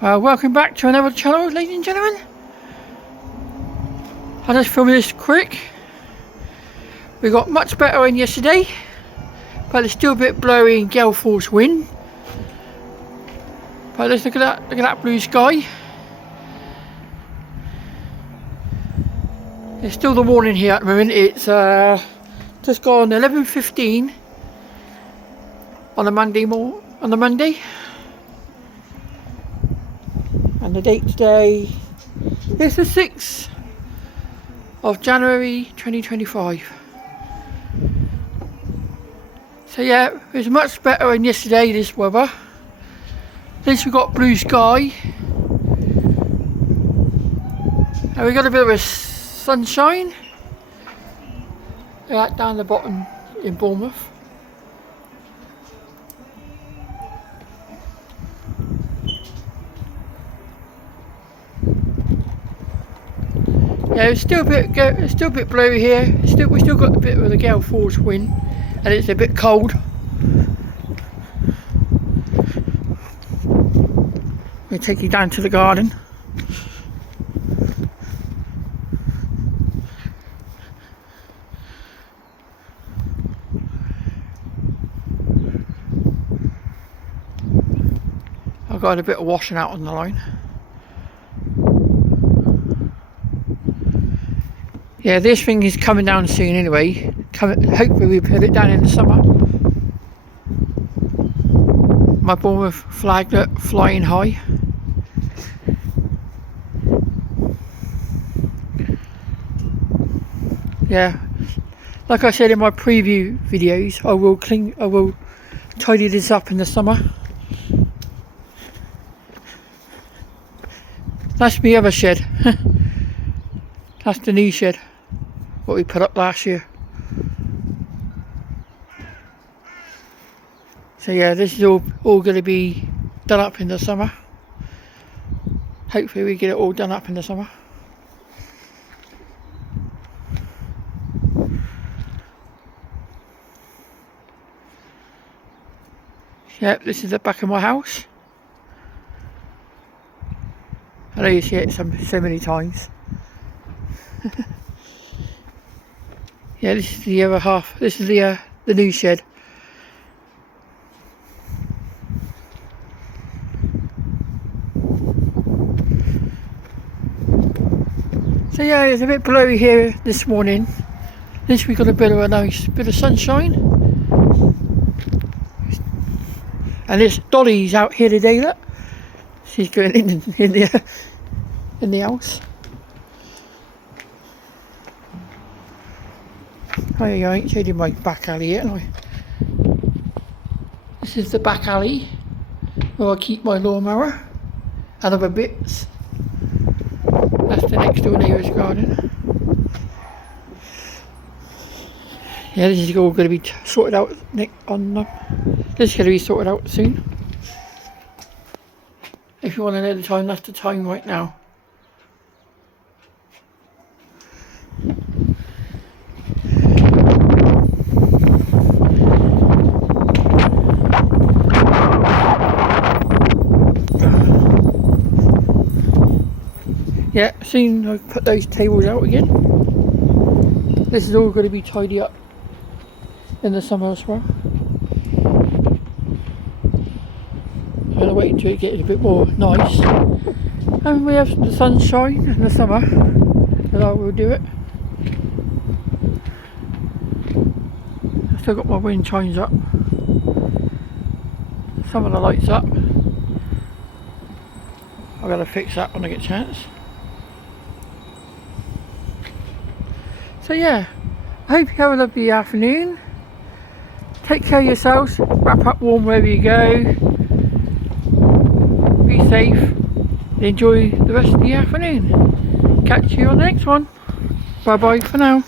Welcome back to another channel, ladies and gentlemen. I just filmed this quick. We got much better in yesterday, but it's still a bit blurry and gale force wind. But let's look at that blue sky. It's still the morning here at the moment. It's just gone 11:15 on a Monday. And the date today is the 6th of January 2025. So yeah, it was much better than yesterday, this weather. At least we got blue sky. And we got a bit of a sunshine. Right down the bottom in Bournemouth. Yeah, it's still a bit blurry here. We still got a bit of the gale force wind, and it's a bit cold. We'll take you down to the garden. I've got a bit of washing out on the line. Yeah, this thing is coming down soon anyway. Hopefully we put it down in the summer. My Bournemouth flag flying high. Yeah, like I said in my preview videos, I will tidy this up in the summer. That's my other shed. That's the new shed, what we put up last year. So yeah, this is all going to be done up in the summer. Hopefully we get it all done up in the summer. Yep, this is the back of my house. I know you see it so many times. Yeah, this is the other half. This is the new shed. So yeah, it's a bit blurry here this morning. At least we got a nice bit of sunshine. And this Dolly's out here today. Look, she's going in the house. Oh yeah, I ain't showed you my back alley yet, have I? This is the back alley where I keep my lawnmower and other bits. That's the next door neighbour's garden. Yeah, this is all going to be sorted out this is going to be sorted out soon. If you want to know the time, that's the time right now. Yeah, soon I'll put those tables out again. This is all going to be tidy up in the summer as well. I'm going to wait until it gets a bit more nice. And we have the sunshine in the summer, and I will do it. I've still got my wind chimes up. Some of the lights up. I've got to fix that when I get a chance. So yeah, I hope you have a lovely afternoon. Take care of yourselves, wrap up warm wherever you go. Be safe, enjoy the rest of the afternoon. Catch you on the next one. Bye bye for now.